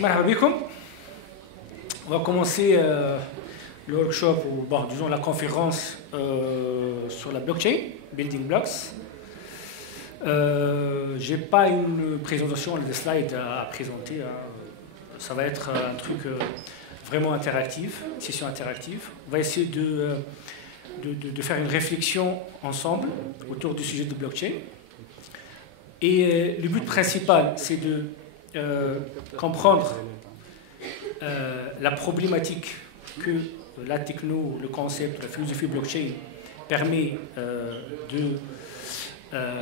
Marhaba bikoum. On va commencer le workshop, ou bon, disons la conférence sur la blockchain, Building Blocks. Je n'ai pas une présentation, des slides à présenter. Ça va être un truc vraiment interactif, une session interactive. On va essayer de faire une réflexion ensemble autour du sujet de blockchain. Et le but principal, c'est de comprendre la problématique que la techno, le concept, la philosophie blockchain permet de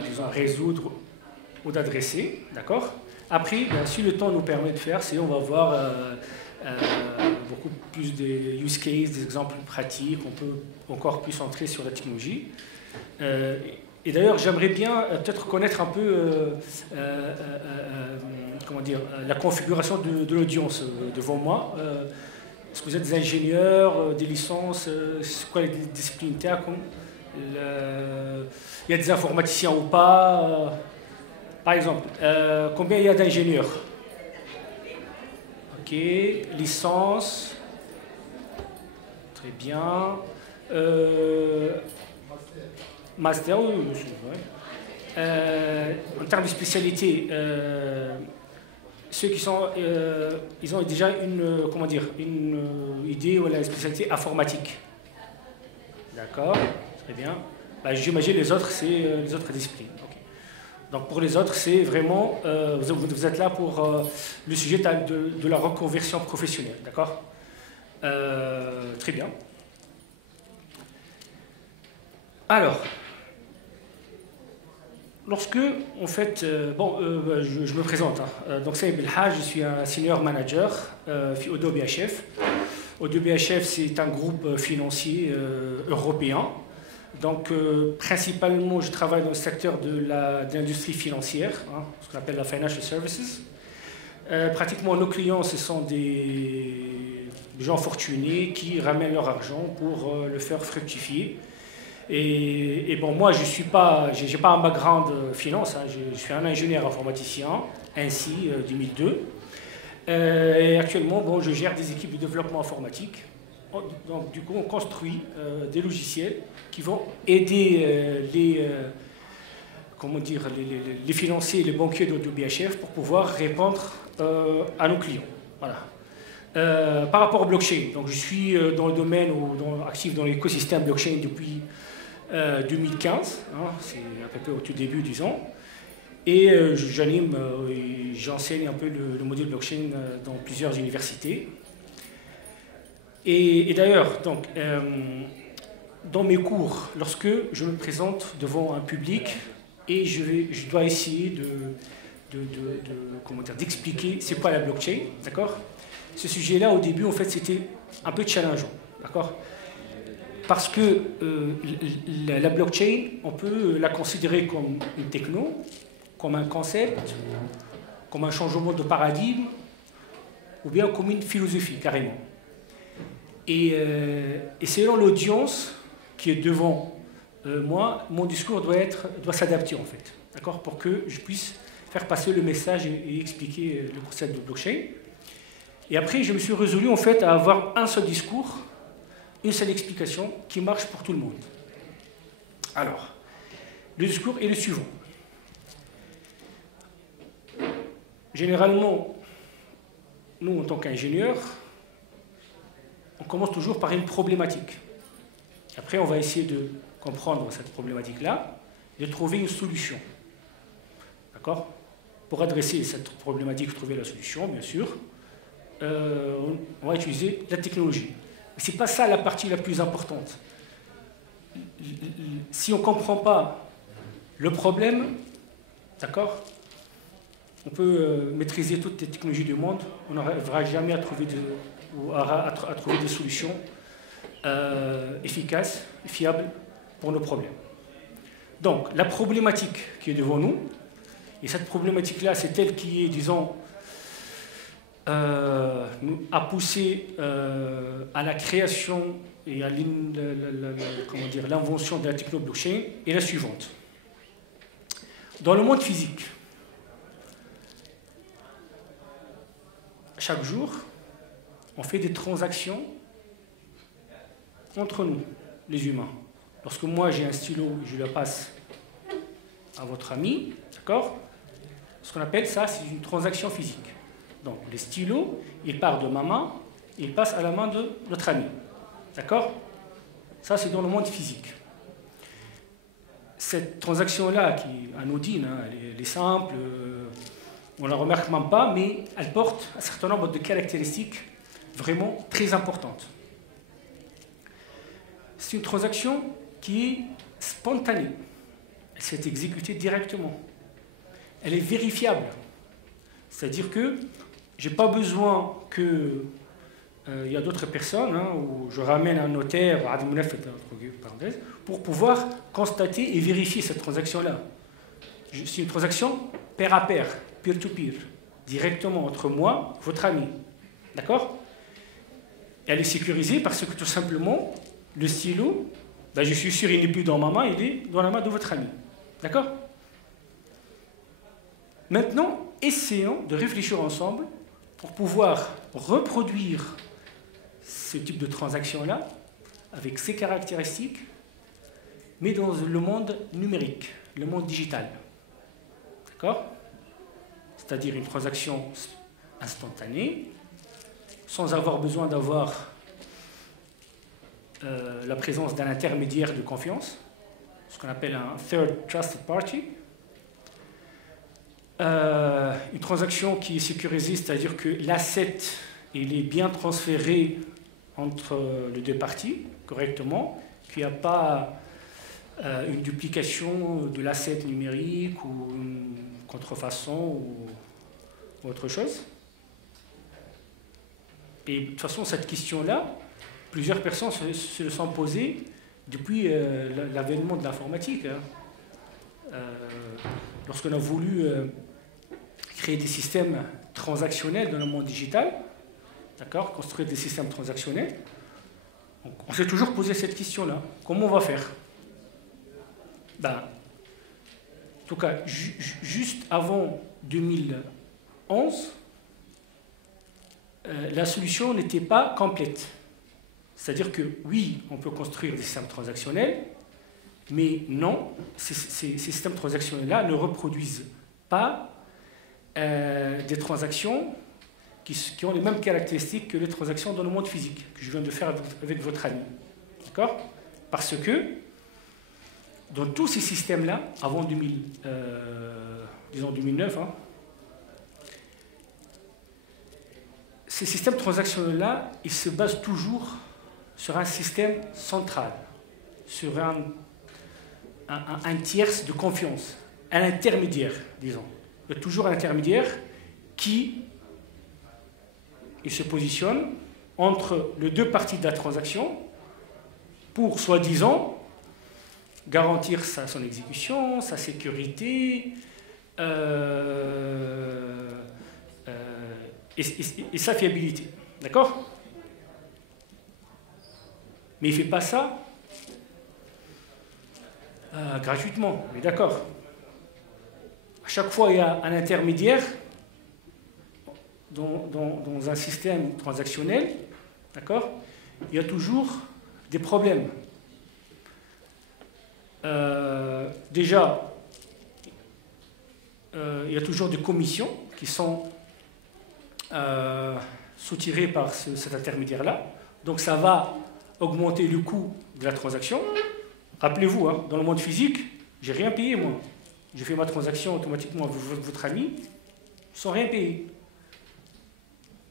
disons, résoudre ou d'adresser. D'accord ? Après, si le temps nous permet de faire, on va voir beaucoup plus de use cases, des exemples pratiques, on peut encore plus entrer sur la technologie. Et d'ailleurs, j'aimerais bien peut-être connaître un peu comment dire, la configuration de l'audience devant moi. Est-ce que vous êtes des ingénieurs, des licences, c'est quoi les disciplines tech? Il y a des informaticiens ou pas? Par exemple, combien il y a d'ingénieurs? Ok, licence. Très bien. Master, oui, ouais. En termes de spécialité, ceux qui sont, ils ont déjà comment dire, une idée ou la spécialité informatique. D'accord, très bien. Bah, j'imagine les autres, c'est les autres disciplines. Okay. Donc pour les autres, c'est vraiment, vous êtes là pour le sujet de la reconversion professionnelle. D'accord, très bien. Alors, lorsque, en fait, je me présente. Donc, c'est Belhaj, je suis un senior manager au BHF. Au BHF, c'est un groupe financier européen. Donc, principalement, je travaille dans le secteur de l'industrie financière, ce qu'on appelle la financial services. Pratiquement, nos clients, ce sont des gens fortunés qui ramènent leur argent pour le faire fructifier. Et bon, moi, j'ai pas un background finance, je suis un ingénieur informaticien, ainsi 2002. Et actuellement, bon, je gère des équipes de développement informatique. Donc, du coup, on construit des logiciels qui vont aider les financiers et les banquiers de BHF pour pouvoir répondre à nos clients. Voilà. Par rapport au blockchain, donc je suis dans le domaine actif dans l'écosystème blockchain depuis 2015, c'est à peu près au tout début, disons, et j'enseigne un peu le modèle blockchain dans plusieurs universités. Et d'ailleurs, donc, dans mes cours, lorsque je me présente devant un public et je dois essayer d'expliquer c'est quoi la blockchain, d'accord ? Ce sujet-là, au début, en fait, c'était un peu challengeant, d'accord ? Parce que la blockchain, on peut la considérer comme une techno, comme un concept, comme un changement de paradigme, ou bien comme une philosophie, carrément. Et selon l'audience qui est devant moi, mon discours doit s'adapter, en fait, d'accord, pour que je puisse faire passer le message et expliquer le concept de blockchain. Et après, je me suis résolu, en fait, à avoir un seul discours, une seule explication qui marche pour tout le monde. Alors, le discours est le suivant. Généralement, nous, en tant qu'ingénieurs, on commence toujours par une problématique. Après, on va essayer de comprendre cette problématique-là et de trouver une solution. D'accord ? Pour adresser cette problématique, trouver la solution, bien sûr, on va utiliser la technologie. Mais ce n'est pas ça la partie la plus importante. Si on ne comprend pas le problème, d'accord, on peut maîtriser toutes les technologies du monde, on n'arrivera jamais à trouver des solutions efficaces, fiables pour nos problèmes. Donc, la problématique qui est devant nous, et cette problématique-là, c'est elle qui est, disons, a poussé à la création et à l'invention de la techno blockchain est la suivante. Dans le monde physique, chaque jour, on fait des transactions entre nous, les humains. Lorsque moi j'ai un stylo, je le passe à votre ami, d'accord? Ce qu'on appelle ça, c'est une transaction physique. Donc, le stylo, il part de ma main, il passe à la main de notre ami. D'accord? Ça, c'est dans le monde physique. Cette transaction-là, qui est anodine, hein, elle est simple, on ne la remarque même pas, mais elle porte un certain nombre de caractéristiques vraiment très importantes. C'est une transaction qui est spontanée. Elle s'est exécutée directement. Elle est vérifiable. C'est-à-dire que je n'ai pas besoin que il y a d'autres personnes, hein, où je ramène un notaire, pour pouvoir constater et vérifier cette transaction-là. C'est une transaction pair à pair, peer-to-peer, directement entre moi et votre ami. D'accord? Elle est sécurisée parce que tout simplement, le stylo, ben, je suis sûr, il n'est plus dans ma main, il est dans la main de votre ami. D'accord? Maintenant, essayons de réfléchir ensemble pour pouvoir reproduire ce type de transaction-là, avec ces caractéristiques, mais dans le monde numérique, le monde digital. D'accord? C'est-à-dire une transaction instantanée, sans avoir besoin d'avoir la présence d'un intermédiaire de confiance, ce qu'on appelle un third trusted party. Une transaction qui est sécurisée, c'est-à-dire que l'asset il est bien transféré entre les deux parties correctement, qu'il n'y a pas une duplication de l'asset numérique ou une contrefaçon ou autre chose. Et de toute façon, cette question-là, plusieurs personnes se le sont posées depuis l'avènement de l'informatique. Hein. Lorsqu'on a voulu créer des systèmes transactionnels dans le monde digital, d'accord, construire des systèmes transactionnels, on s'est toujours posé cette question-là. Comment on va faire? Ben, en tout cas, juste avant 2011, la solution n'était pas complète. C'est-à-dire que oui, on peut construire des systèmes transactionnels, mais non, ces systèmes transactionnels-là ne reproduisent pas des transactions qui ont les mêmes caractéristiques que les transactions dans le monde physique, que je viens de faire avec votre ami. D'accord? Parce que dans tous ces systèmes-là, avant 2009, hein, ces systèmes transactionnels-là, ils se basent toujours sur un système central, sur un tierce de confiance, un intermédiaire, disons. Il y a toujours un intermédiaire qui il se positionne entre les deux parties de la transaction pour, soi-disant, garantir son exécution, sa sécurité et sa fiabilité. D'accord? Mais il ne fait pas ça gratuitement, on est d'accord. À chaque fois, il y a un intermédiaire dans un système transactionnel, d'accord? Il y a toujours des problèmes. Déjà, il y a toujours des commissions qui sont soutirées par cet intermédiaire-là. Donc ça va augmenter le coût de la transaction. Rappelez-vous, hein, dans le monde physique, j'ai rien payé moi. Je fais ma transaction automatiquement avec votre ami sans rien payer.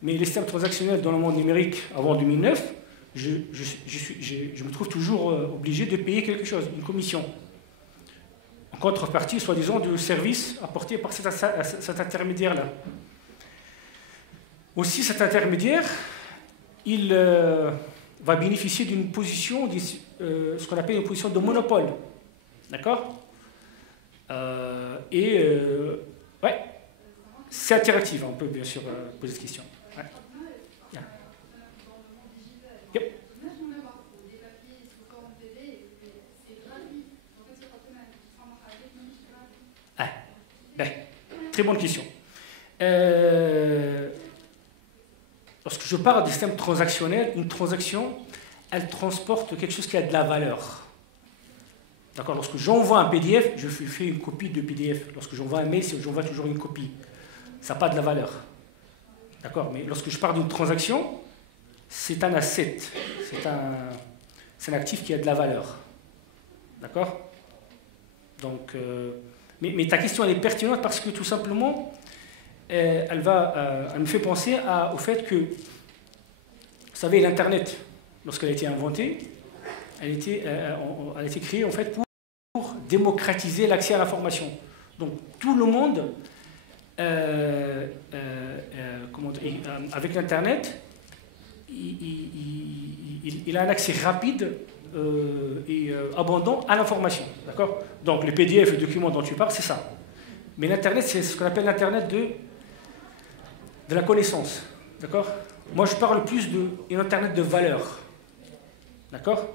Mais les systèmes transactionnels dans le monde numérique avant 2009, je me trouve toujours obligé de payer quelque chose, une commission. En contrepartie, soi-disant, du service apporté par cet intermédiaire-là. Aussi, cet intermédiaire, il va bénéficier d'une position, ce qu'on appelle une position de monopole. D'accord? Ouais, c'est interactif, on peut bien sûr poser cette question. Ouais. Yeah. Yep. Ah, ben, très bonne question. lorsque je parle de système transactionnel, une transaction, elle transporte quelque chose qui a de la valeur. D'accord? Lorsque j'envoie un PDF, je fais une copie de PDF. Lorsque j'envoie un mail, j'envoie toujours une copie. Ça n'a pas de la valeur. D'accord? Mais lorsque je parle d'une transaction, c'est un asset. C'est un actif qui a de la valeur. D'accord? Donc, mais ta question, elle est pertinente parce que tout simplement, elle me fait penser au fait que, vous savez, l'Internet, lorsqu'elle a été inventée, elle a été créée en fait pour démocratiser l'accès à l'information. Donc tout le monde, avec l'Internet, il a un accès rapide et abondant à l'information. D'accord? Donc les PDF, les documents dont tu parles, c'est ça. Mais l'Internet, c'est ce qu'on appelle l'Internet de la connaissance. D'accord? Moi, je parle plus d'une Internet de valeur. D'accord?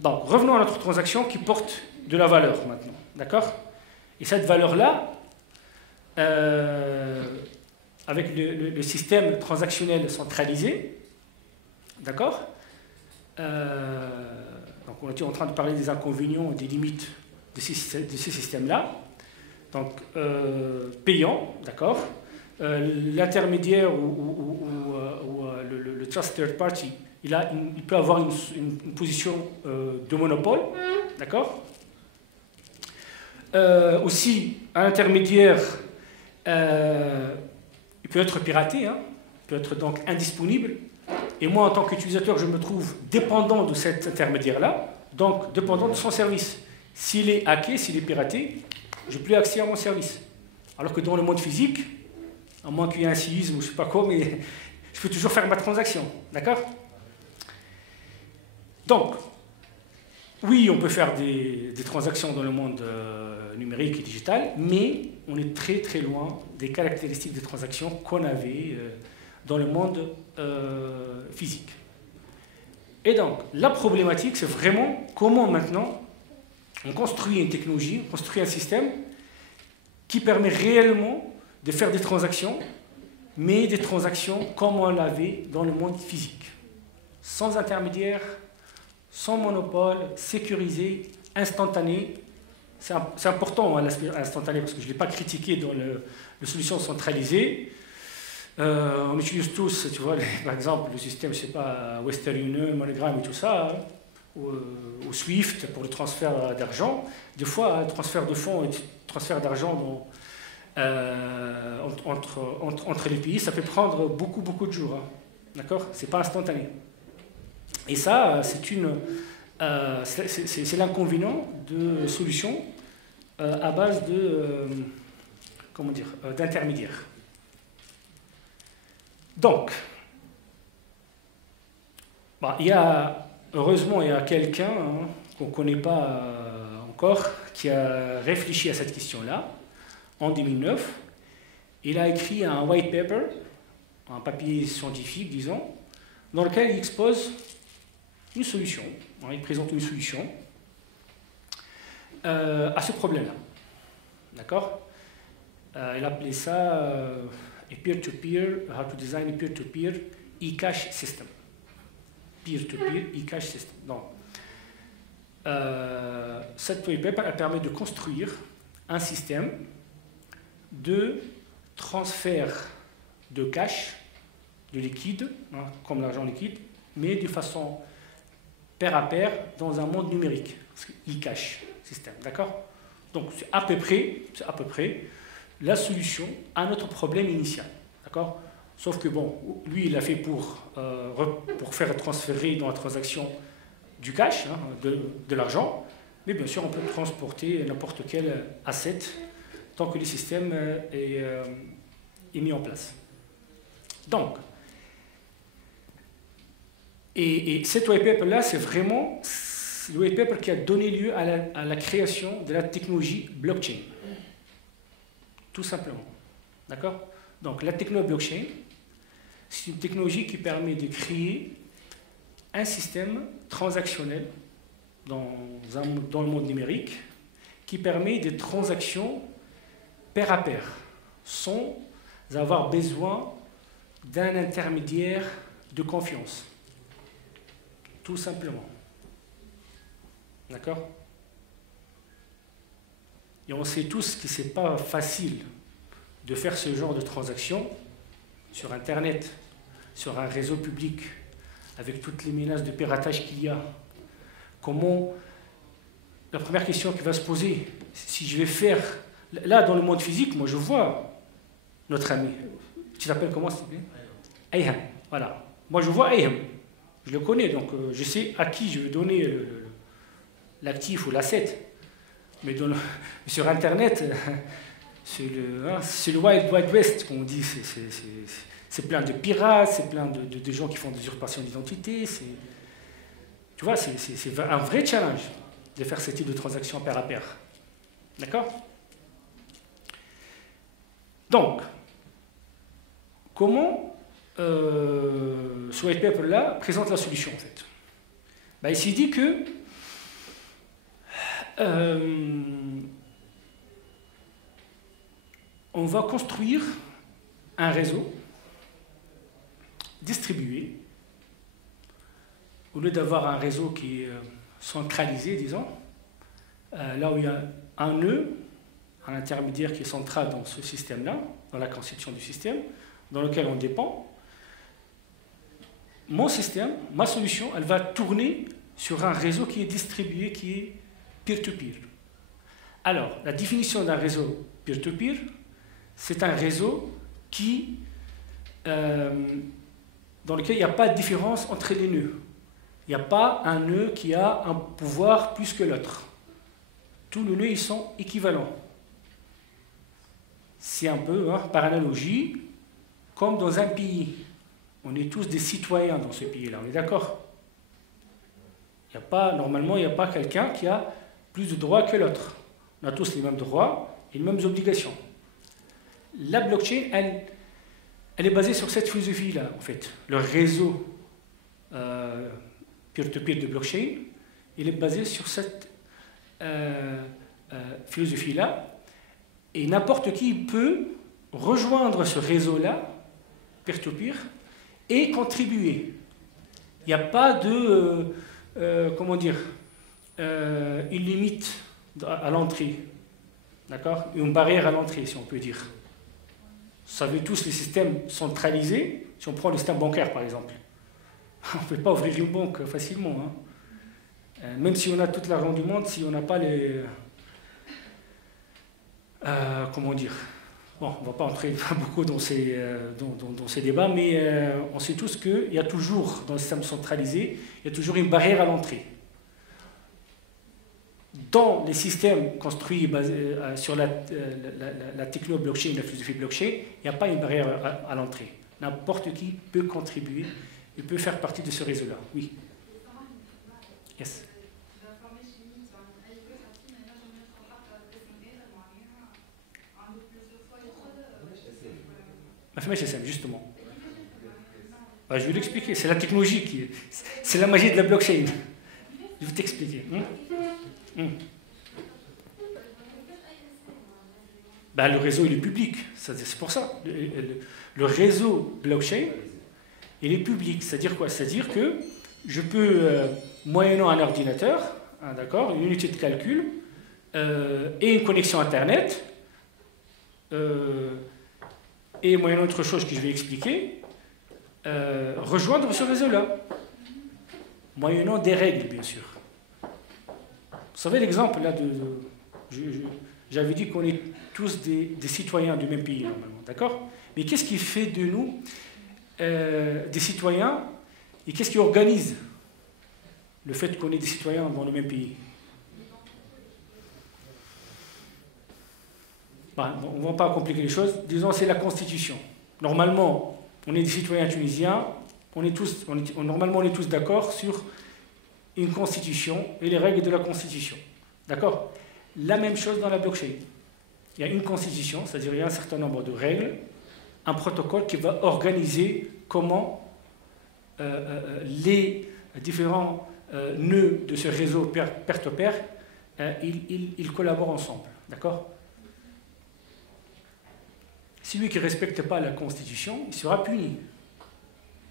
Donc, revenons à notre transaction qui porte de la valeur maintenant. D'accord? Et cette valeur-là, avec le système transactionnel centralisé, d'accord? Donc, on était en train de parler des inconvénients et des limites de ces systèmes-là. Donc, payant, d'accord? L'intermédiaire ou le trust third party, il peut avoir une position de monopole, d'accord? Aussi, un intermédiaire, il peut être piraté, hein, il peut être donc indisponible. Et moi, en tant qu'utilisateur, je me trouve dépendant de cet intermédiaire-là, donc dépendant de son service. S'il est hacké, s'il est piraté, je n'ai plus accès à mon service. Alors que dans le monde physique, à moins qu'il y ait un séisme ou je ne sais pas quoi, mais je peux toujours faire ma transaction. D'accord? Donc, oui, on peut faire des transactions dans le monde numérique et digital, mais on est très très loin des caractéristiques des transactions qu'on avait dans le monde physique. Et donc, la problématique, c'est vraiment comment maintenant on construit une technologie, on construit un système qui permet réellement de faire des transactions, mais des transactions comme on l'avait dans le monde physique. Sans intermédiaire, sans monopole, sécurisé, instantané. C'est important, hein, l'aspect instantané, parce que je ne l'ai pas critiqué dans les solutions centralisées. On utilise tous, tu vois, par exemple, le système, je ne sais pas, Western Union, MoneyGram et tout ça, hein, ou Swift pour le transfert d'argent. Des fois, le transfert de fonds et le transfert d'argent entre les pays, ça peut prendre beaucoup de jours. Hein, d'accord? Ce n'est pas instantané. Et ça, c'est l'inconvénient de solutions à base d'intermédiaires. Donc, heureusement, il y a quelqu'un qu'on ne connaît pas encore qui a réfléchi à cette question-là en 2009. Il a écrit un white paper, un papier scientifique, disons, dans lequel il expose une solution, il présente une solution à ce problème-là. D'accord? Il appelait ça a peer-to-peer, how to design a peer-to-peer e-cash system. Peer-to-peer e-cash system. Donc, cette white paper elle permet de construire un système de transfert de cash, de liquide, hein, comme l'argent liquide, mais de façon pair à pair dans un monde numérique, e-cash système, d'accord? Donc c'est à peu près la solution à notre problème initial, d'accord? Sauf que bon, lui il l'a fait pour faire transférer dans la transaction du cash, hein, de l'argent, mais bien sûr on peut transporter n'importe quel asset tant que le système est mis en place. Donc, et cette white paper-là, c'est vraiment le white paper qui a donné lieu à la création de la technologie blockchain. Tout simplement. D'accord? Donc, la technologie blockchain, c'est une technologie qui permet de créer un système transactionnel dans le monde numérique qui permet des transactions pair à pair, sans avoir besoin d'un intermédiaire de confiance. Tout simplement. D'accord? Et on sait tous que ce n'est pas facile de faire ce genre de transaction sur Internet, sur un réseau public, avec toutes les menaces de piratage qu'il y a. Comment, la première question qui va se poser, si je vais faire, là dans le monde physique, moi je vois notre ami, tu t'appelles comment s'il te plaît? Ayham, voilà. Moi je vois Ayham, je le connais, donc je sais à qui je vais donner l'actif ou l'asset. Mais sur Internet, c'est le Wild Wild West, comme on dit. C'est plein de pirates, c'est plein de gens qui font des usurpations d'identité. Tu vois, c'est un vrai challenge de faire ce type de transaction pair à pair. D'accord? Donc, comment ce white paper-là présente la solution, en fait? Ben, il s'est dit que on va construire un réseau distribué, au lieu d'avoir un réseau qui est centralisé, disons, là où il y a un nœud, un intermédiaire qui est central dans ce système-là, dans la constitution du système, dans lequel on dépend. Mon système, ma solution, elle va tourner sur un réseau qui est distribué, qui est peer-to-peer. Alors, la définition d'un réseau peer-to-peer, c'est un réseau qui, dans lequel il n'y a pas de différence entre les nœuds. Il n'y a pas un nœud qui a un pouvoir plus que l'autre. Tous les nœuds, ils sont équivalents. C'est un peu, par analogie, comme dans un pays. On est tous des citoyens dans ce pays-là, on est d'accord? Normalement, il n'y a pas quelqu'un qui a plus de droits que l'autre. On a tous les mêmes droits et les mêmes obligations. La blockchain, elle est basée sur cette philosophie-là, en fait. Le réseau peer-to-peer de blockchain, il est basé sur cette philosophie-là. Et n'importe qui peut rejoindre ce réseau-là, peer-to-peer, et contribuer. Il n'y a pas de, une limite à l'entrée, d'accord? Une barrière à l'entrée, si on peut dire. Vous savez tous les systèmes centralisés, si on prend le système bancaire par exemple, on ne peut pas ouvrir une banque facilement. Même si on a tout l'argent du monde, si on n'a pas les... Bon, on ne va pas entrer beaucoup dans ces débats, mais on sait tous qu'il y a toujours, dans le système centralisé, il y a toujours une barrière à l'entrée. Dans les systèmes construits sur la techno blockchain, la philosophie blockchain, il n'y a pas une barrière à l'entrée. N'importe qui peut contribuer, il peut faire partie de ce réseau-là. Oui. Yes. Justement. Je vais l'expliquer. C'est la technologie c'est la magie de la blockchain. Je vais t'expliquer. Le réseau, il est public. C'est pour ça. Le réseau blockchain, il est public. C'est-à-dire quoi? C'est-à-dire que je peux, moyennant un ordinateur, d'accord, une unité de calcul, et une connexion Internet, et moyennant autre chose que je vais expliquer, rejoindre ce réseau-là. Moyennant des règles, bien sûr. Vous savez l'exemple là j'avais dit qu'on est tous des citoyens du même pays, normalement, d'accord? Mais qu'est-ce qui fait de nous des citoyens et qu'est-ce qui organise le fait qu'on est des citoyens dans le même pays? On ne va pas compliquer les choses. Disons, c'est la Constitution. Normalement, on est des citoyens tunisiens, normalement on est tous d'accord sur une Constitution et les règles de la Constitution. D'accord? La même chose dans la blockchain. Il y a une Constitution, c'est-à-dire il y a un certain nombre de règles, un protocole qui va organiser comment les différents nœuds de ce réseau peer-to-peer, ils collaborent ensemble. D'accord? Celui qui ne respecte pas la Constitution, il sera puni.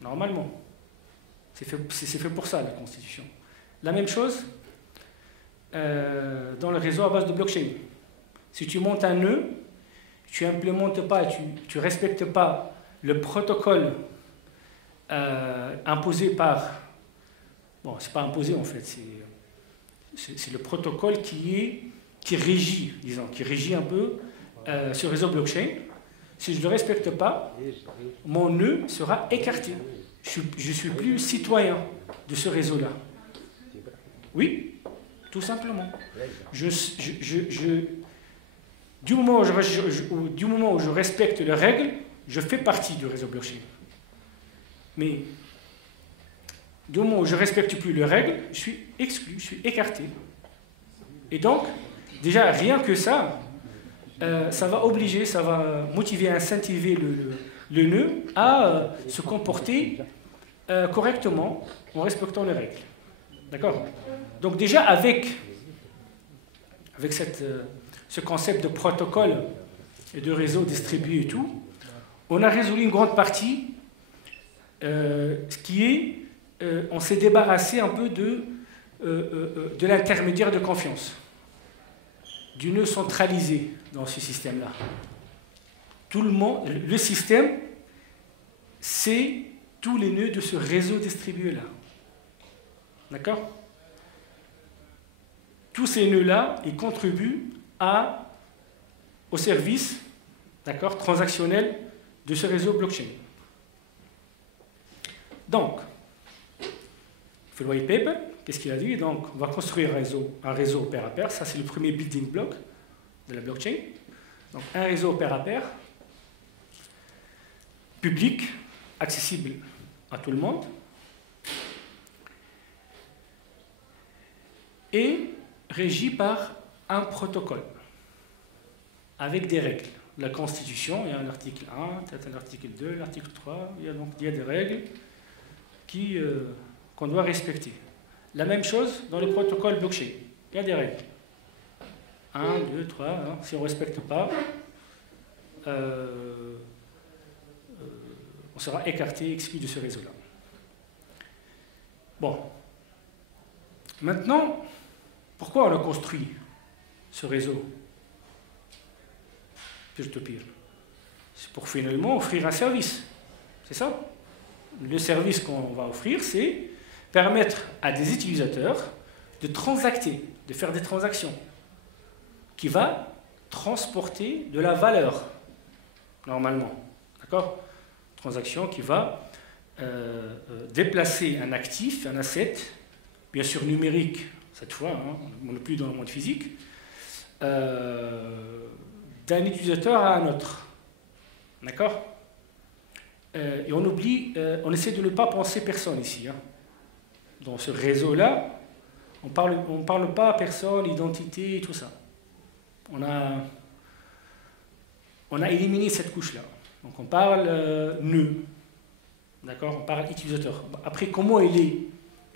normalement. C'est fait pour ça, la Constitution. La même chose dans le réseau à base de blockchain. Si tu montes un nœud, tu n'implémentes pas, tu ne respectes pas le protocole imposé par... Bon, ce n'est pas imposé en fait, c'est le protocole qui régit, disons, qui régit un peu ce réseau blockchain. Si je ne le respecte pas, mon nœud sera écarté. Je ne suis plus citoyen de ce réseau-là. Oui, tout simplement. Du moment où je respecte les règles, je fais partie du réseau blockchain. Mais du moment où je ne respecte plus les règles, je suis exclu, je suis écarté. Et donc, déjà, rien que ça, ça va obliger, ça va motiver, incentiver le nœud à se comporter correctement en respectant les règles. D'accord? Donc déjà, avec ce concept de protocole et de réseau distribué et tout, on a résolu une grande partie, ce qui est, on s'est débarrassé un peu de l'intermédiaire de confiance, du nœud centralisé dans ce système-là. Tout le monde, le système, c'est tous les nœuds de ce réseau distribué-là. D'accord? Tous ces nœuds-là, ils contribuent au service, d'accord, transactionnel de ce réseau blockchain. Donc, le white paper, qu'est-ce qu'il a dit? Donc, on va construire un réseau pair à pair. Ça, c'est le premier building block de la blockchain. Donc, un réseau pair à pair, public, accessible à tout le monde, et régi par un protocole, avec des règles. La Constitution, il y a un article 1, peut-être un article 2, l'article 3, il y a des règles qu'on doit respecter. La même chose dans le protocole blockchain. Il y a des règles. 1, 2, 3, hein. Si on ne respecte pas, on sera écarté, exclu de ce réseau-là. Bon. Maintenant, pourquoi on a construit ce réseau peer-to-peer? C'est pour finalement offrir un service. C'est ça? Le service qu'on va offrir, c'est permettre à des utilisateurs de transacter, de faire des transactions, qui va transporter de la valeur, normalement. D'accord? Transaction qui va déplacer un actif, un asset, bien sûr numérique, cette fois, hein, on n'est plus dans le monde physique, d'un utilisateur à un autre. D'accord? Et on essaie de ne pas penser personne ici. Hein. Dans ce réseau-là, on parle pas personne, identité, tout ça. On a éliminé cette couche-là. Donc on parle nœud. D'accord? On parle utilisateur. Après, comment il est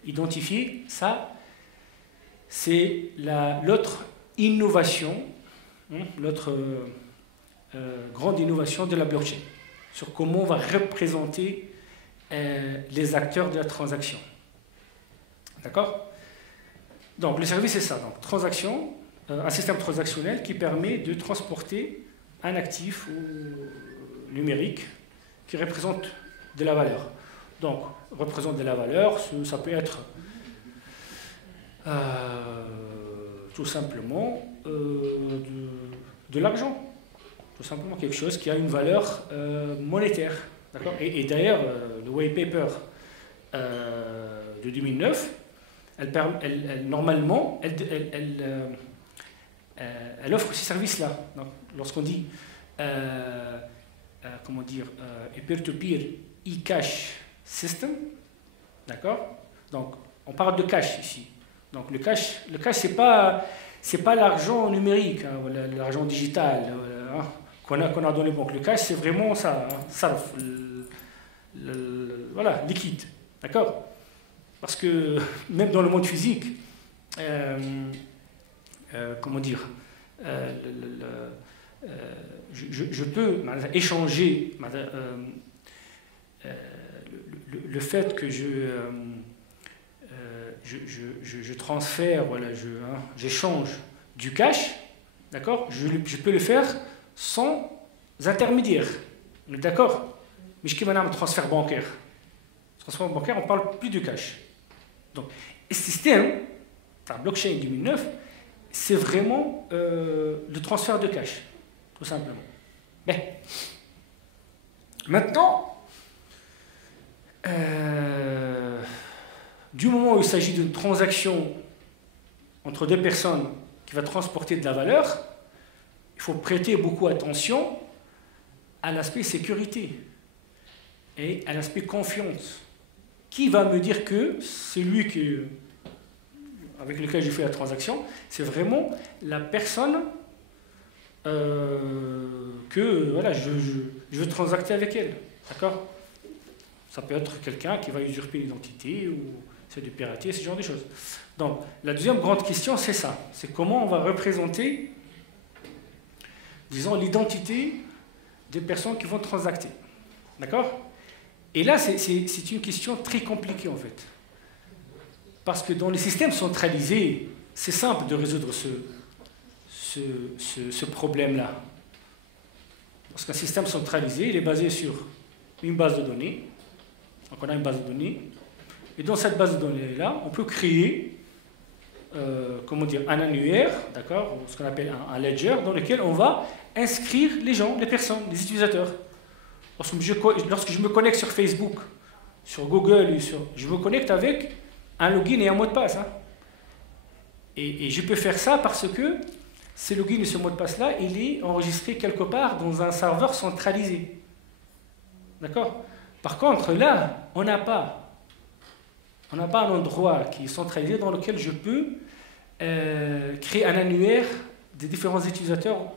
identifié, ça, c'est l'autre innovation, hein, l'autre grande innovation de la blockchain, sur comment on va représenter les acteurs de la transaction. D'accord? Donc le service c'est ça, donc transaction, un système transactionnel qui permet de transporter un actif numérique qui représente de la valeur. Donc représente de la valeur, ça peut être tout simplement de l'argent. Tout simplement quelque chose qui a une valeur monétaire. Et d'ailleurs, le white paper de 2009, normalement, elle offre ces services-là. Lorsqu'on dit, comment dire, peer-to-peer e-cash system, d'accord? Donc, on parle de cash ici. Donc, le cash c'est pas l'argent numérique, hein, l'argent digital. Hein, qu'on a dans les banques. Le cash, c'est vraiment ça, hein, sarf, voilà, liquide, d'accord? Parce que même dans le monde physique, comment dire, je peux échanger le fait que je transfère, voilà, j'échange du cash, d'accord, je peux le faire sans intermédiaire. On est d'accord? Mais je vais un transfert bancaire. Transfert bancaire, on ne parle plus du cash. Donc, le système, la blockchain 2009, c'est vraiment le transfert de cash, tout simplement. Mais, maintenant, du moment où il s'agit d'une transaction entre deux personnes qui va transporter de la valeur, il faut prêter beaucoup attention à l'aspect sécurité et à l'aspect confiance. Qui va me dire que celui avec lequel j'ai fait la transaction, c'est vraiment la personne que voilà, je veux transacter avec elle. D'accord? Ça peut être quelqu'un qui va usurper l'identité ou c'est du pirater, ce genre de choses. Donc, la deuxième grande question, c'est ça. C'est comment on va représenter, disons, l'identité des personnes qui vont transacter. D'accord? Et là, c'est une question très compliquée, en fait. Parce que dans les systèmes centralisés, c'est simple de résoudre ce problème-là. Parce qu'un système centralisé, il est basé sur une base de données. Donc, on a une base de données. Et dans cette base de données-là, on peut créer comment dire, un annuaire, d'accord, ce qu'on appelle un ledger, dans lequel on va inscrire les gens, les personnes, les utilisateurs. Lorsque je me connecte sur Facebook, sur Google, je me connecte avec un login et un mot de passe. Hein. Et je peux faire ça parce que ce login et ce mot de passe-là, il est enregistré quelque part dans un serveur centralisé. D'accord? Par contre, là, on n'a pas un endroit qui est centralisé dans lequel je peux créer un annuaire des différents utilisateurs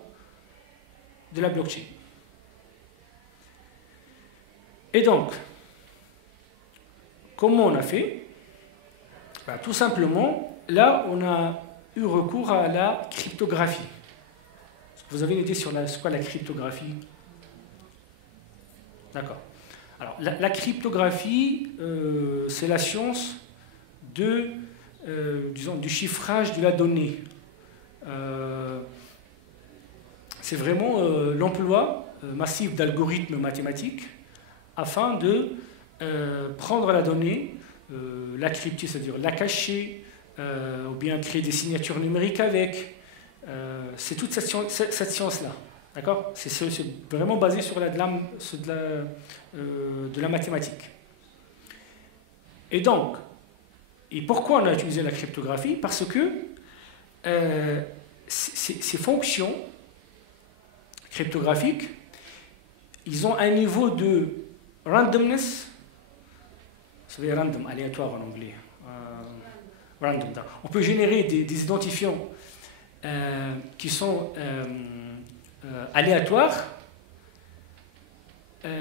de la blockchain. Et donc, comment on a fait? Ben, tout simplement, là, on a eu recours à la cryptographie. Vous avez une idée sur ce qu'est la cryptographie? D'accord. Alors, la cryptographie, c'est la science disons, du chiffrage de la donnée. C'est vraiment l'emploi massif d'algorithmes mathématiques afin de prendre la donnée, la crypter, c'est-à-dire la cacher, ou bien créer des signatures numériques avec. C'est toute cette science-là. D'accord? C'est vraiment basé sur de la mathématique. Et donc, et pourquoi on a utilisé la cryptographie? Parce que ces fonctions cryptographiques, ils ont un niveau de randomness, vous savez, random, aléatoire en anglais. Random. On peut générer des identifiants qui sont aléatoires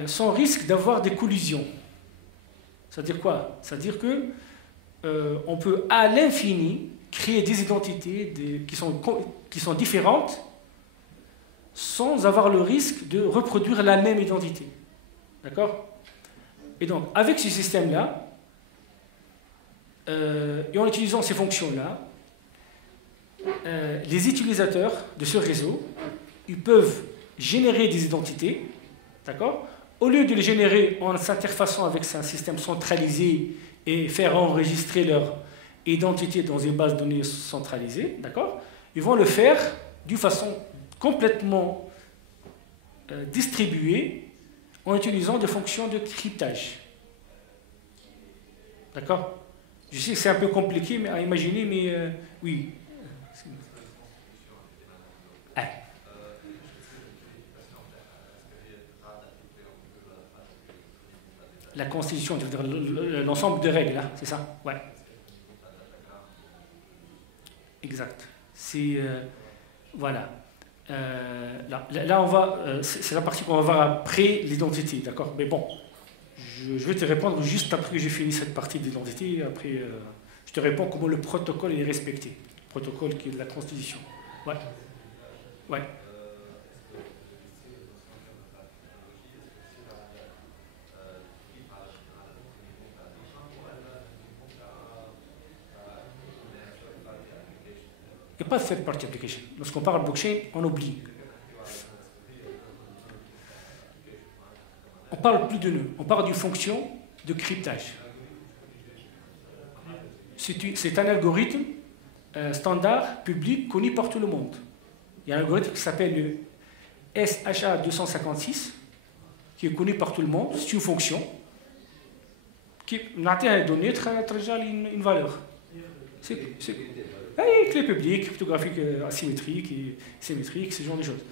sans risque d'avoir des collisions. C'est-à-dire quoi? C'est-à-dire que on peut à l'infini créer des identités qui sont différentes sans avoir le risque de reproduire la même identité. D'accord? Et donc, avec ce système-là, et en utilisant ces fonctions-là, les utilisateurs de ce réseau, ils peuvent générer des identités, d'accord? Au lieu de les générer en s'interfaçant avec un système centralisé et faire enregistrer leur identité dans une base de données centralisée, d'accord? Ils vont le faire d'une façon complètement distribuée en utilisant des fonctions de cryptage. D'accord? Je sais que c'est un peu compliqué à imaginer, mais oui. La Constitution, l'ensemble de règles, hein, c'est ça? Ouais. Exact. C'est voilà. Là, on va. C'est la partie qu'on va voir après l'identité, d'accord? Mais bon, je vais te répondre juste après que j'ai fini cette partie d'identité. Après, je te réponds comment le protocole est respecté. Le protocole qui est de la Constitution. Ouais. Ouais. pas de third party application. Lorsqu'on parle de blockchain, on oublie. On parle plus de nœuds, on parle d'une fonction de cryptage. C'est un algorithme standard, public, connu par tout le monde. Il y a un algorithme qui s'appelle le SHA-256, qui est connu par tout le monde. C'est une fonction qui a donné une valeur. C'est clé publique, cryptographique asymétrique et symétrique, ce genre de choses.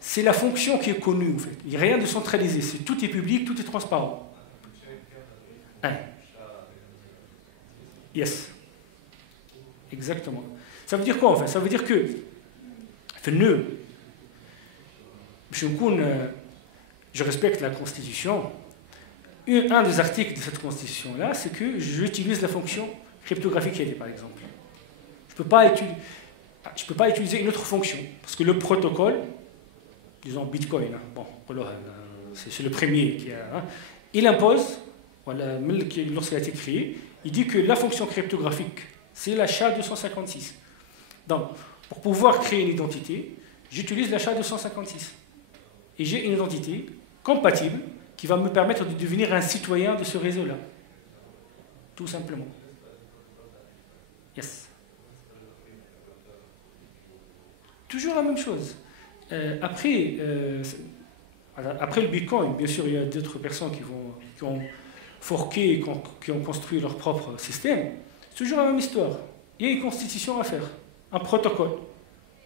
C'est la fonction qui est connue, en fait. Il n'y a rien de centralisé. Tout est public, tout est transparent. Yes. Exactement. Ça veut dire quoi, en fait? Ça veut dire que, je respecte la Constitution. Un des articles de cette Constitution-là, c'est que j'utilise la fonction cryptographique, par exemple. Je ne peux pas utiliser une autre fonction, parce que le protocole, disons Bitcoin, bon, c'est le premier qui a, il impose, lorsqu'il a été créé, il dit que la fonction cryptographique, c'est la SHA-256. Donc, pour pouvoir créer une identité, j'utilise la SHA-256. Et j'ai une identité compatible qui va me permettre de devenir un citoyen de ce réseau-là. Tout simplement. Yes. Toujours la même chose. Après le Bitcoin, bien sûr, il y a d'autres personnes qui ont forqué, qui ont construit leur propre système. C'est toujours la même histoire. Il y a une constitution à faire, un protocole.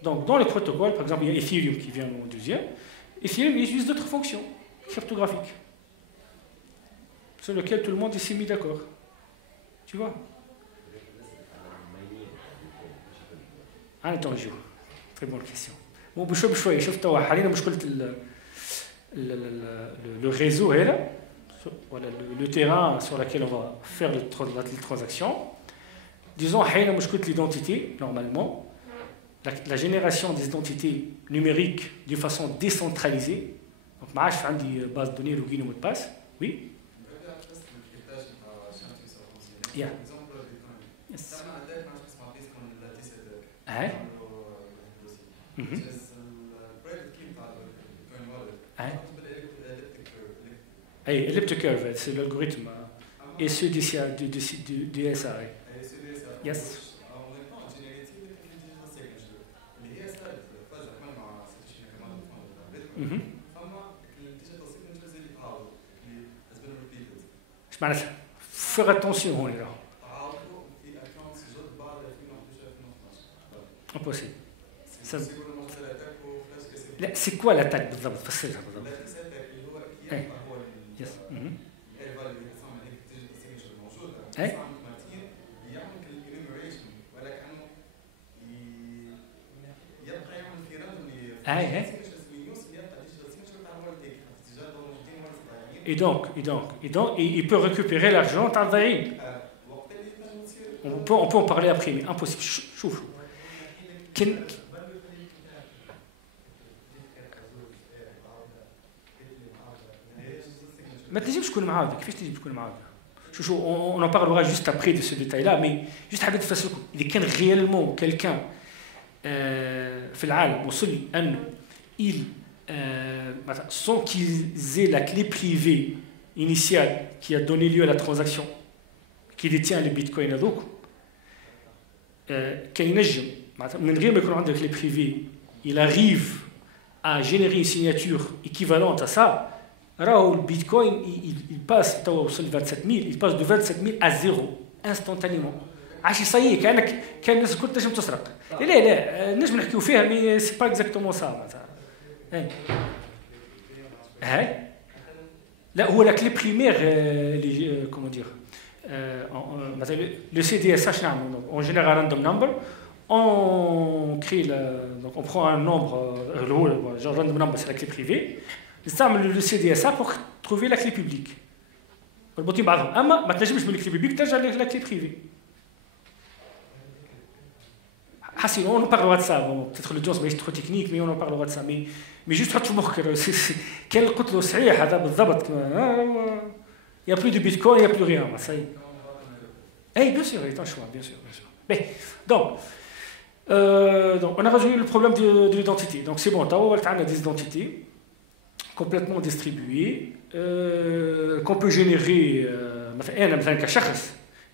Donc, dans le protocole, par exemple, il y a Ethereum qui vient en deuxième. Ethereum utilise d'autres fonctions cryptographiques sur lesquelles tout le monde s'est mis d'accord. Tu vois? Attends, très bonne question. Bon, بشوي شفت حاليا مشكلة le réseau est là, voilà, le terrain sur lequel on va faire les transactions. Disons حاليا مشكلة l'identité normalement. La génération des identités numériques d'une façon décentralisée. Donc, ما عادش عندي base de données login ou mot de passe. Oui. Yeah. Yes. Elliptic curve, c'est l'algorithme SEDSA. Yes. Faire attention, là. Impossible. C'est quoi l'attaque بالضبط؟ فسرها بالضبط. يس. Et donc, il peut récupérer l'argent تاع الضايعين. On peut en parler après, mais impossible. شوف. ما تنجمش تكون معاودة. كيفاش تنجم تكون معاودة؟ شو on en parlera juste après de ce détail-là, mais juste حبيت نفسر لكم إذا كان réellement quelqu'un في العالم وصل أنه sans qu'ils aient la clé privée initiale qui a donné lieu à la transaction, qui détient les bitcoins هذوك, كان ينجم من غير ما يكون عنده clé privée, il arrive à générer une signature équivalente à ça. راهو البيتكوين il passe تو وصل 27000, il passe de 27000 à 0 instantanément. عاش يصيي كان الناس الكل تنجم تسرق. لا نجم نحكيو فيها مي سي با اكزاكتومون سا. هاي لا هو لا كلي بريمير اللي كومون دير مثلا لو سي دي اس اش نعمل اون جينيرال راندوم نمبر on crée donc on prend un nombre genre random number c'est la clé privée. نستعمل le CDSA pour trouver la clé publique. مربوطين بعضهم اما ما تنجمش من الكلي publique ترجع لا clé privée. حسين on en parlera de ça, bon peut-être l'audience va être trop technique mais on en parlera de ça, mais juste حط في مخك كان قلت له صحيح هذا بالضبط. Il y a plus de bitcoin, il y a plus rien, ça y est. Eh bien sûr, il est un choix, bien sûr. Mais donc Donc, on a résolu le problème de l'identité. Donc, c'est bon, on a des identités complètement distribuées qu'on peut générer.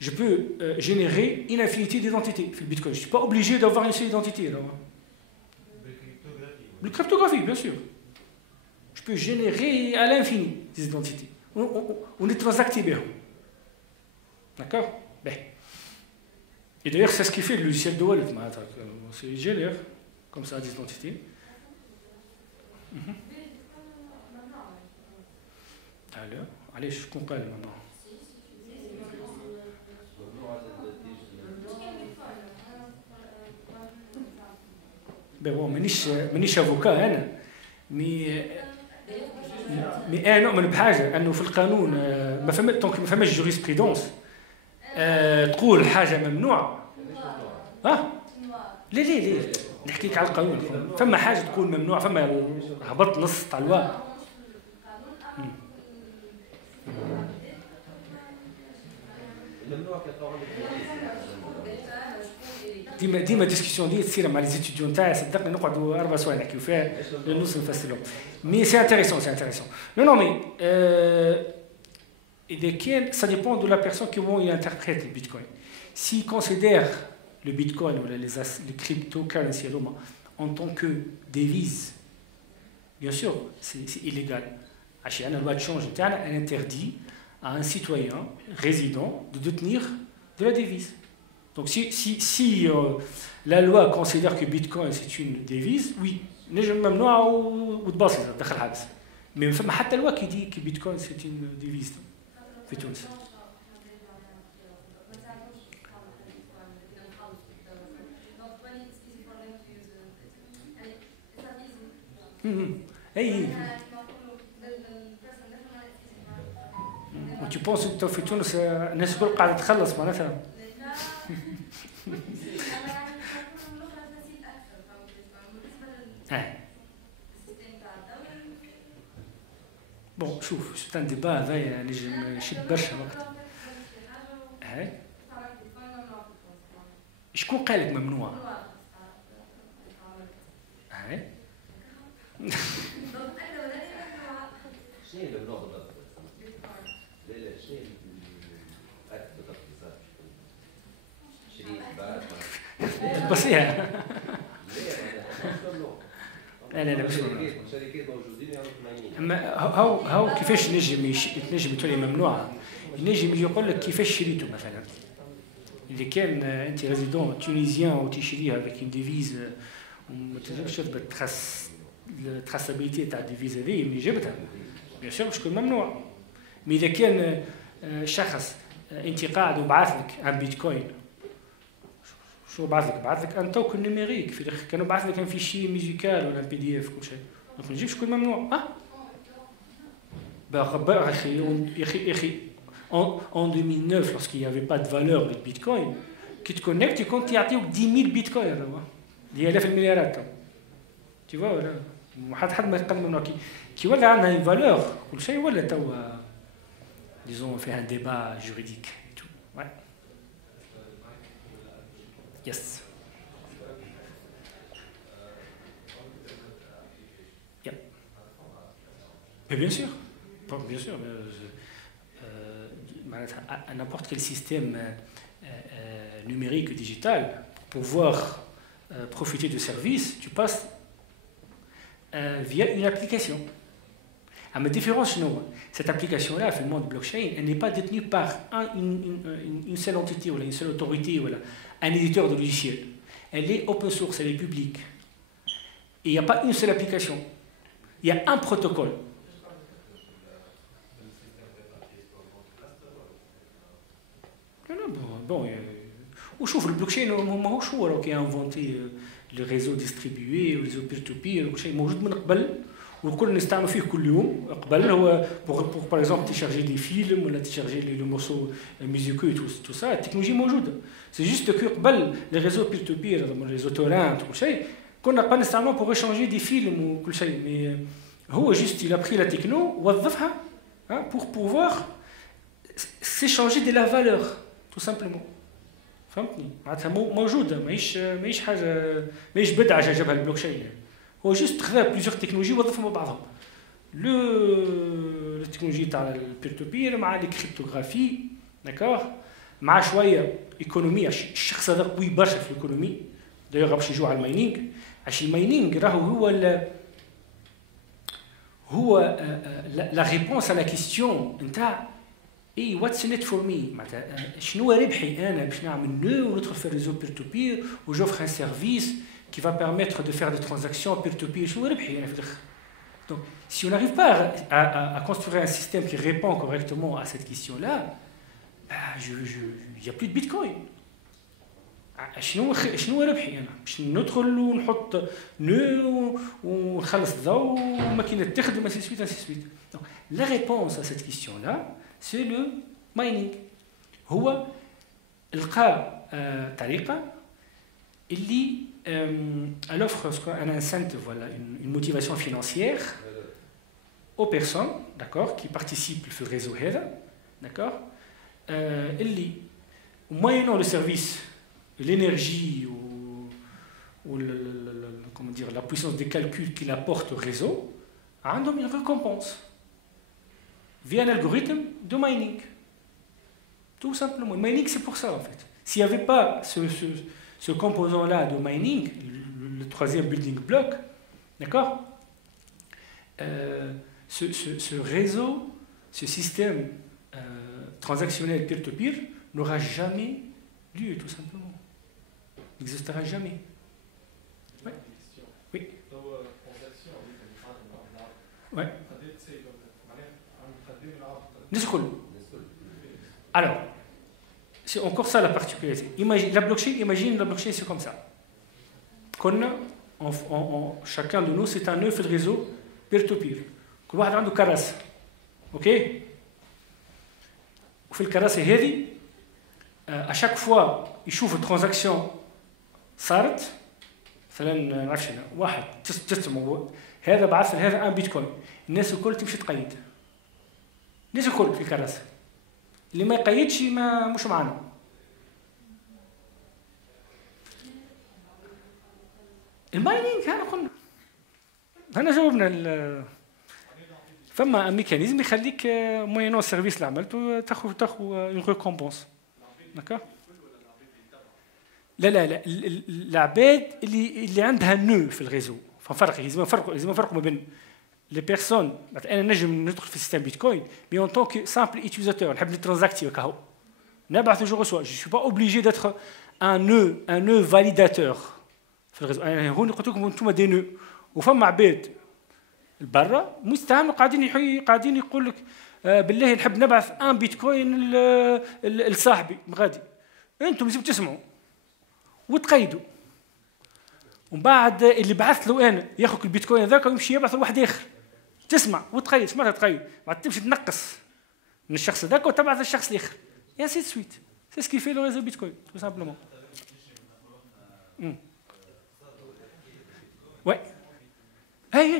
Je peux générer une infinité d'identités sur le Bitcoin. Je ne suis pas obligé d'avoir une seule identité. Le cryptographie, bien sûr. Je peux générer à l'infini des identités. On est transacté bien. D'accord? Et d'ailleurs, c'est ce qui fait le logiciel de Wallet. C'est génère comme ça des identités. Alors, allez, je comprends maintenant. Ben bon, مانيش افوكا انا مي انا نؤمن بحاجه انه في القانون ما فماش جوريسبريدونس تقول حاجه ممنوعه ليه نحكي لك على القانون فما حاجه تقول ممنوع فما هبط نص تاع الواقع ديما ديسكسيون دي تصير مع لي ستوديون تاعي صدقني نقعدوا 4 سوايع نحكيو فيها لنص نفسرهم مي سي انتريسون non mais إذا كان ça dépend de la personne comment il interprète le Bitcoin. S'il considère le Bitcoin ou les cryptocurrencies en tant que devise, bien sûr, c'est illégal. La loi de change elle interdit à un citoyen résident de détenir de la devise. Donc si la loi considère que Bitcoin c'est une devise, oui, ممنوع وتباصي داخل الحبس. Mais فما حتى loi qui dit que Bitcoin c'est une devise في تونس. Tu penses que في تونس الناس الكل قاعدة تخلص معناتها؟ بون شوف سي ان ديبا هذايا نجم نشد برشا وقت. شكون قال لك ممنوع؟ شنو هي الممنوع بالضبط؟ لا شنو الاكت بالضبط شريك بعد بصيها لا مش شركات موجودين يعرفوا اما هاو كيفاش نجم تولي ممنوعه ينجم يقول لك كيفاش شريته مثلا اذا كان انت ريزيدون تونيزيان وتشريها افيك اون ديفيز وما تنجمش تثبت التراسابيليتي تاع الديفيز هذه اللي جبتها بيان سور باش تكون ممنوع. مي اذا كان شخص انت قاعد وبعث لك ان بيتكوين شو بعث لك ان توكن نيميريك في الاخر كانوا بعث لك ان فيشي ميوزيكال ولا ان بي دي اف كل شيء ما تنجمش تكون ممنوع. يا اخي en 2009 lorsqu'il n'y avait pas de valeur le bitcoin qui te connecte compte يعطيوك 10000 بيتكوين دي الاف المليارات tu vois ولا حد ما يقل منه كي ولا عندها une valeur كل شيء ولا توا disons fait un débat juridique et tout. Ouais. Yes. Yeah. Mais bien sûr. Bien sûr. À n'importe quel système numérique ou digital, pour pouvoir profiter de services, tu passes via une application. À ma différence, non. Cette application-là, le monde blockchain, elle n'est pas détenue par une seule entité ou une seule autorité ou un éditeur de logiciel. Elle est open source, elle est publique. Et il n'y a pas une seule application. Il y a un protocole. Bon, le blockchain, qui a inventé les réseaux distribués, les réseaux peer-to-peer, موجود من قبل والكل نستعملوا فيه كل يوم. قبل هو pour par exemple télécharger des films ولا télécharger les morceaux musicaux et tout ça, la technologie موجودة. C'est juste que قبل les réseaux peer-to-peer, les réseaux torrents وكل شيء كنا pas nécessairement pour échanger des films وكل شيء, mais هو juste il a pris la techno ووظفها pour pouvoir s'échanger de la valeur tout simplement. فهمتني معناتها موجوده ماهيش حاجه ماهيش بدعه جابها البلوكشين هو جست خذا بليزيور تكنولوجي وظفهم مع بعضهم التكنولوجي تاع البير تو بير مع لي كريبتوغرافي داكوغ مع شويه ايكونومي الشخص هذا قوي برشا في الايكونومي دايوغ باش يجوا على الماينينغ عشان الماينينغ راهو هو لا ريبونس على لا كيستيون نتاع اي واتس نت فور مي معناتها شنو ربحي انا باش نعمل نو وندخل في الريزو بير تو بير وجوفر ان سيرفيس qui va permettre de faire des transactions peer-to-peer. Donc, si on n'arrive pas à construire un système qui répond correctement à cette question-là, il n'y a plus de Bitcoin. شنو ربحي انا باش ندخل ونحط نو ونخلص الضوء وماكينه تخدم ainsi de suite. Donc, la réponse à cette question-là, c'est le mining. هو لقى طريقه اللي elle offre un incentive, voilà, une motivation financière aux personnes, d'accord, qui participent au réseau HEDA, d'accord, moyennant le service, l'énergie ou comment dire, la puissance de calcul qu'il apporte au réseau, عندهم une récompense via un algorithme de mining. Tout simplement. Mining, c'est pour ça en fait. S'il n'y avait pas ce composant-là de mining, le troisième building block, d'accord, ce réseau, ce système transactionnel peer-to-peer n'aura jamais lieu, tout simplement. N'existera jamais. Ouais. Oui. Ouais. Alors, c'est encore ça la particularité. Imagine la blockchain, c'est comme ça. Chacun de nous, c'est un nœud de réseau peer-to-peer. كل واحد عنده كراسة. اوكي؟ وفي الكراسة هذه à chaque fois يشوف ترانزاكسيون صارت مثلا ما نعرفش انا واحد تسمع هذا بعث لهذا 1 بيتكوين الناس الكل تمشي تقيد. الناس الكل في الكراسة. اللي ما يقيدش مش معنا. الماينينغ هذا قلنا هنا جاوبنا فما ميكانيزم يخليك موينو سيرفيس اللي عملته تاخذ اون ريكومبونس داكور لا العباد اللي عندها نو في الريزو فنفرق لازم نفرقوا ما بين لي بيرسون انا نجم ندخل في السيستم بيتكوين مي اون طونك سامبل يوتيليزاتور نحب نترانزاكتي كهو نبعث جو ريسوا جو سوي با اوبليجي داتر ان نو فاليداتور في الريزو انا هون قلت لكم انتم دي نو وفما عباد برا مستعمل قاعدين يقول لك بالله نحب نبعث 1 بيتكوين لصاحبي غادي انتم لازم تسمعوا وتقيدوا ومن بعد اللي بعث له انا ياخذ البيتكوين هذاك ويمشي يبعث لواحد اخر تسمع وتقيد سمعت تقيد بعد تمشي تنقص من الشخص هذاك وتبعث للشخص الاخر يا سي سويت سي سكي في لو ريزو بيتكوين تو سامبلومون ouais hey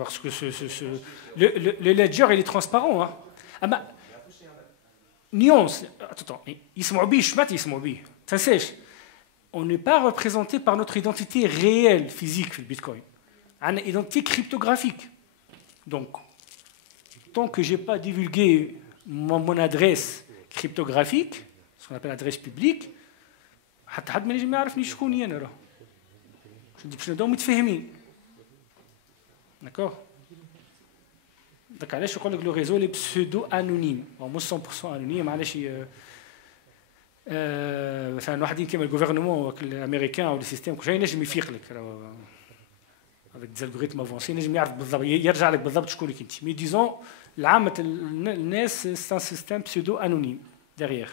parce que le ledger il est transparent hein اما nuance attends يسمعوا بيه شمات يسمعوا بيه تنساش on n'est pas représenté par notre identité réelle physique في البيتكوين عندنا identité cryptographique donc tant que j'ai pas divulgué mon adresse cryptographique ce qu'on appelle adresse publique حتى حد ما ينجم يعرفني شكوني انا راه باش نبداو متفاهمين داكوغ داك علاش يقول لك لو ريزو لي بسودو انونيم مش 100% انونيم علاش مثلا واحد كيما الجوفرنمون الامريكان او السيستيم كل شيء ينجم يفيق لك هذاك ديزالغوريثم افونسي ينجم يعرف بالضبط يرجع لك بالضبط شكونك انت مي ديزون العامه الناس سي ان سيستيم بسودو انونيم derrière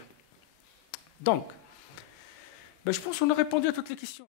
donc je pense qu'on a répondu à toutes les questions